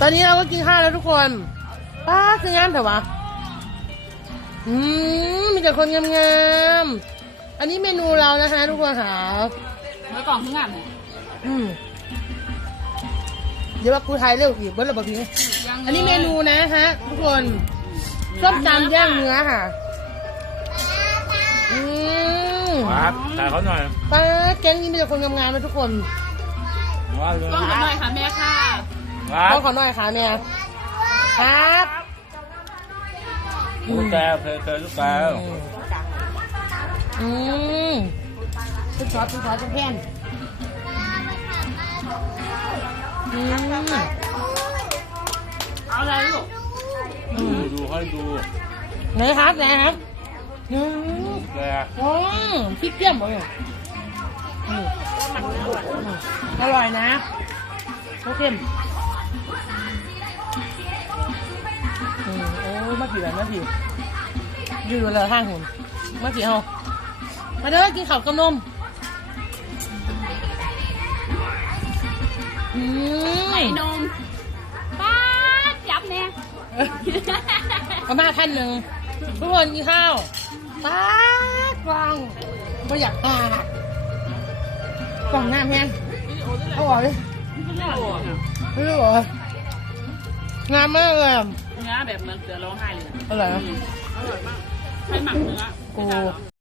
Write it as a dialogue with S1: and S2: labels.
S1: ตอนนี้เราก็กินข้าวแล้วทุกคนป้าคืองามเถอะวะมีแต่คนงามๆอันนี้เมนูเรานะคะทุกคนค่ะ
S2: แล้วกล่องเพิ่งอ่านเนี่ย
S1: เดี๋ยวว่ากูไทยเร็วอีกเบิ้ลระเบิดทีอันนี้เมนูนะฮะทุกคนส้มตำย่างเนื้อค่ะ
S3: ครับถ่ายเขาหน่อย
S1: ป้าแก๊งนี้มีแต่คนงามๆนะทุกคน
S3: ว่าเลย
S2: กล่องหน่อยค่ะแม่ค่ะ
S1: ต้องขอหน่อยค่ะเนี่ยครับ
S3: ลูกแกเคยลูกแก
S1: ทุกซอสจะแพน
S2: เอาอะไรลูก
S3: ดูให้ดู
S1: ไหนครับ
S3: แก
S1: พริกเกี้ยมเลยอร่อยนะโอเคโอ้มากี่แบบมากี่ยืดเลยห้างหุ่นมากี่เอามาเด้อกินข้าวกับนม
S2: ไข่นมป้าจับแน่
S1: เอามาท่านหนึ่งทุกคนกินข้าวป้ากวางไม่อยากหากล่องหน้าแพงเอาออกเลยไม่รู้เหรองามมากเลย
S2: เนื้อแบบเหมือนเสือร้องไห้เลย
S1: อร่อยนะ
S2: อร่อยมากใช้หมักเนื้อ
S1: กู